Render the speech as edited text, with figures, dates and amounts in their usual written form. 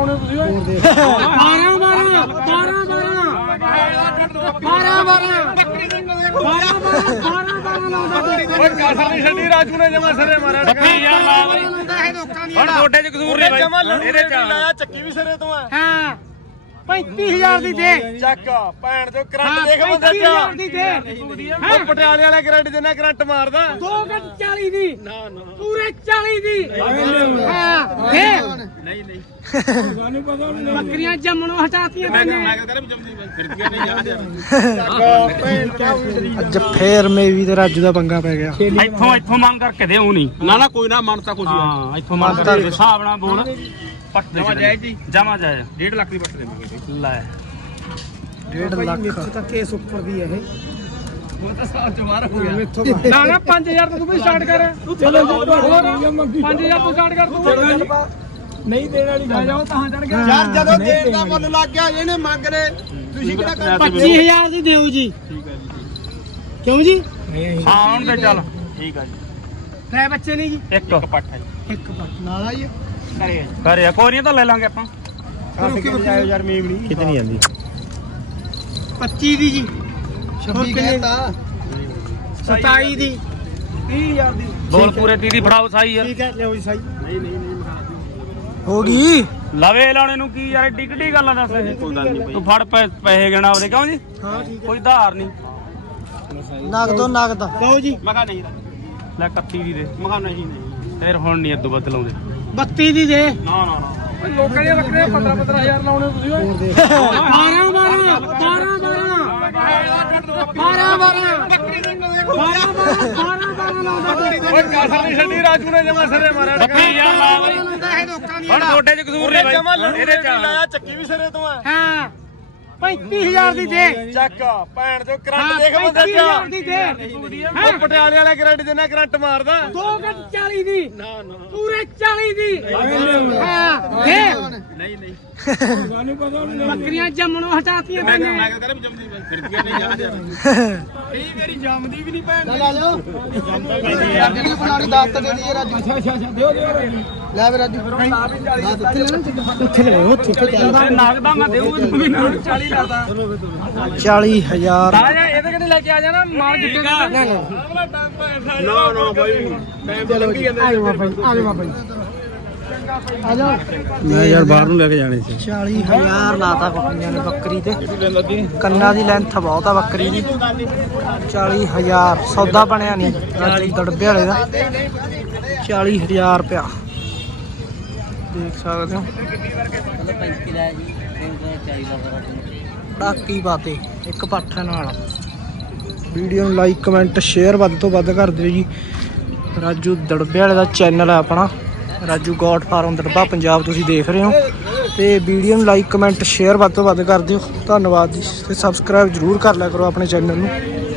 ਲਾਉਣੇ ਤੁਸੀਂ ਓਏ 12 ਛੱਡੀ ਰਾਜੂ ਨੇ ਜਮਾ ਸਿਰੇ ਮਾਰਿਆ 32000 ਲਾ ਬਈ ਹੁਣ ਤੁਹਾਡੇ ਚ ਕਸੂਰ ਨਹੀਂ ਜਮਾ ਬਾਈ ਇਹਦੇ ਚ ਲਾਇਆ ਚੱਕੀ ਵੀ ਸਿਰੇ ਤੋਂ ਆ ਹਾਂ 35000 ਦੀ ਦੇ ਚੱਕ ਭੈਣ ਦੇ ਕਰੰਟ ਦੇਖ ਬੰਦਾ 35000 ਦੀ ਦੇ ਉਹ ਪਟਿਆਲੇ ਵਾਲਾ ਕਰੰਟ ਜਿੰਨਾ ਕਰੰਟ ਮਾਰਦਾ 2 ਘੰਟ 40 ਦੀ ਨਾ ਨਾ ਪੂਰੇ 40 ਦੀ ਹਾਂ ਦੇ ਨਹੀਂ ਨਹੀਂ ਬੱਕਰੀਆਂ ਜੰਮਣੋਂ ਹਟਾਤੀਆਂ ਤੈਨੇ ਅੱਜ ਫੇਰ ਮੇਵੀ ਤੇ ਰਾਜੂ ਦਾ ਪੰਗਾ ਪੈ ਗਿਆ ਇੱਥੋਂ ਮੰਗ ਕਰਕੇ ਦੇ ਉਹ ਨਹੀਂ ਨਾ ਕੋਈ ਨਾ ਮੰਨਤਾ ਕੁਝ ਹਾਂ ਇੱਥੋਂ ਮੰਗ ਕਰਕੇ ਹਿਸਾਬ ਨਾਲ ਬੋਲ ਪੱਟ ਜਮਾ ਜਾਇਜ਼ ਜੀ ਜਮਾ ਜਾਇਜ਼ 1.5 ਲੱਖ ਦੀ ਪੱਟ ਦੇਵਾਂਗੇ ਲੈ 1.5 ਲੱਖ ਤਾਂ ਕੇਸ ਉੱਪਰ ਦੀ ਹੈ ਇਹ ਉਹ ਤਾਂ ਸਾਲ ਚ ਬਾਹਰ ਹੋ ਗਿਆ ਨਾ ਨਾ 5000 ਤੋਂ ਤੂੰ ਵੀ ਸਟਾਰਟ ਕਰ ਚਲੋ 5000 ਤੋਂ ਸਟਾਰਟ ਕਰ ਤੂੰ ਨਹੀਂ ਦੇਣ ਵਾਲੀ ਗੱਲ ਜਾਓ ਤਾਂ ਚੜ ਗਿਆ ਯਾਰ ਜਦੋਂ ਦੇਣ ਦਾ ਮੁੱਲ ਲੱਗ ਗਿਆ ਇਹਨੇ ਮੰਗ ਲੈ ਤੁਸੀਂ ਕਿਹੜਾ 25000 ਦੀ ਦਿਓ ਜੀ ਠੀਕ ਹੈ ਜੀ ਕਿਉਂ ਜੀ ਹਾਂ ਹੁਣ ਤੇ ਚੱਲ ਠੀਕ ਆ ਜੀ ਫੈ ਬੱਚੇ ਨਹੀਂ ਜੀ ਇੱਕ ਪੱਠ ਹੈ ਇੱਕ ਪੱਟ ਨਾਲ ਆਈ ਕਰਿਆ ਕੋਈ ਨਹੀਂ ਤਾਂ ਲੈ ਲਾਂਗੇ ਆਪਾਂ ਯਾਰ ਮੇਵਣੀ ਕਿਤਨੀ ਜਾਂਦੀ 25 ਦੀ ਜੀ 26 ਕਹਿੰਦਾ 27 ਦੀ 30000 ਦੀ ਬੋਲ ਪੂਰੇ 30 ਦੀ ਫੜਾਓ ਸਾਈ ਯਾਰ ਠੀਕ ਹੈ ਲਿਓ ਜੀ ਸਾਈ ਨਹੀਂ ਨਹੀਂ ਨਹੀਂ ਹੋ ਗਈ ਲਵੇ ਲਾਉਣੇ ਨੂੰ ਕੀ ਯਾਰ ਏਡੀ ਕਿੱਡੀ ਗੱਲ ਆ ਦੱਸ ਇਹ ਤੂੰ ਫੜ ਪੈਸੇ ਗਿਣਾ ਉਹਦੇ ਕਿਉਂ ਜੀ ਹਾਂ ਠੀਕ ਕੋਈ ਧਾਰ ਨਹੀਂ ਨਗਦ ਲਓ ਜੀ ਮੈਂ ਕਹਾ ਨਹੀਂ ਲੈ 31 ਦੀ ਦੇ ਮੈਂ ਕਹਾ ਨਹੀਂ ਨਹੀਂ ਫਿਰ ਹੁਣ ਨਹੀਂ ਅੱਦੂ ਬੱਦ ਲਾਉਂਦੇ 32 ਦੀ ਦੇ ਨਾ ਨਾ ਨਾ ਲੋਕਾਂ ਦੀਆਂ ਬੱਕਰੀਆਂ 15000 ਲਾਉਣੇ ਤੁਸੀਂ ਓਏ ਓਏ ਕਾਸਾ ਨਹੀਂ ਛੱਡੀ ਰਾਜੂ ਨੇ ਜਮਾ ਸਿਰੇ ਮਾਰਿਆ 32000 ਲਾ ਬਈ ਹੁਣ ਤੁਹਾਡੇ ਚ ਕਸੂਰ ਨਹੀਂ ਜਮਾ ਬਾਈ ਇਹਦੇ ਚ ਲਾਇਆ ਚੱਕੀ ਵੀ ਸਿਰੇ ਤੋਂ ਆ ਹਾਂ 35000 ਦੀ ਦੇ ਚੱਕ ਭੈਣ ਦੇ ਕਰੰਟ ਹਾਂ ਦੇਖ ਬੰਦਾ 35000 ਦੀ ਦੇ ਉਹ ਪਟਿਆਲੇ ਵਾਲਾ ਕਰੰਟ ਜਿੰਨਾ ਕਰੰਟ ਮਾਰਦਾ 2 ਘੰਟ 40 ਦੀ ਨਾ ਨਾ ਪੂਰੇ 40 ਦੀ ਹਾਂ ਦੇ ਨਹੀਂ ਨਹੀਂ ਬੱਕਰੀਆਂ ਜੰਮਣੋਂ ਹਟਾਤੀਆਂ ਤੈਨੇ ਮੈਂ ਕਹਿੰਦਾ ਵੀ ਜੰਮਦੀ ਫਿਰਦੀਆਂ ਨਹੀਂ ਜਾਂਦੇ ਕਈ ਮੇਰੀ ਜੰਮਦੀ ਵੀ ਨਹੀਂ ਭੈਣ ਲੈ ਜਾਓ ਯਾਰ ਜਿਹੜੀ ਬਣਾਉਣੀ ਦਾਤ ਤਾਂ ਦੇ ਦਈਏ ਰਾਜੂ ਅੱਛਾ ਦਿਓ ਲੈ ਵੇ ਰਾਜੂ ਉੱਥੇ ਲੈ ਉੱਥੇ ਨਾਗਦਾ ਮੈਂ ਦੇਊ ਤੂੰ ਵੀ ਨਾਲ 40 ਲਾਦਾ 40000 ਆ ਜਾ ਇਹਦੇ ਕਿਤੇ ਲੈ ਕੇ ਆ ਜਾਣਾ ਮਾਲ ਜਿੱਤੇ ਨਾ ਨਾ ਨਾ ਬਾਈ ਟਾਈਮ ਤੇ ਲੰਘੀ ਜਾਂਦਾ ਆ ਜਾ ਬਾਈ ਮੈਂ ਯਾਰ ਬਾਹਰ ਨੂੰ ਲੈ ਕੇ ਜਾਣੇ ਸੀ 40000 ਲਾਤਾ ਬੱਕਰੀਆਂ ਨੇ ਬੱਕਰੀ ਤੇ ਕੰਨਾਂ ਦੀ ਲੈਂਥ ਬਹੁਤ ਆ ਬੱਕਰੀ ਦੀ 40000 ਸੌਦਾ ਬਣਿਆ ਨਹੀਂ ਰਾਜੂ ਦੜਬੇ ਵਾਲੇ ਦਾ 40000 ਰੁਪਇਆ ਦੇਖ ਸਕਦੇ ਹੋ ਪੜਾਕੀ ਬਾਤੇ ਇੱਕ ਪਾਠਾ ਨਾਲ ਵੀਡੀਓ ਨੂੰ ਲਾਈਕ ਕਮੈਂਟ ਸ਼ੇਅਰ ਵੱਧ ਤੋਂ ਵੱਧ ਕਰ ਦਿਓ ਜੀ ਰਾਜੂ ਦੜਬੇ ਵਾਲੇ ਦਾ ਚੈਨਲ ਹੈ ਆਪਣਾ ਰਾਜੂ ਗੋਟ ਫਾਰਮ ਦੜਬਾ ਪੰਜਾਬ ਤੁਸੀਂ ਦੇਖ ਰਹੇ ਹੋ ਤੇ ਵੀਡੀਓ ਨੂੰ ਲਾਈਕ ਕਮੈਂਟ ਸ਼ੇਅਰ ਵੱਧ ਤੋਂ ਵੱਧ ਕਰ ਦਿਓ ਧੰਨਵਾਦ ਜੀ ਤੇ ਸਬਸਕ੍ਰਾਈਬ ਜ਼ਰੂਰ ਕਰ ਲਿਆ ਕਰੋ ਆਪਣੇ ਚੈਨਲ ਨੂੰ।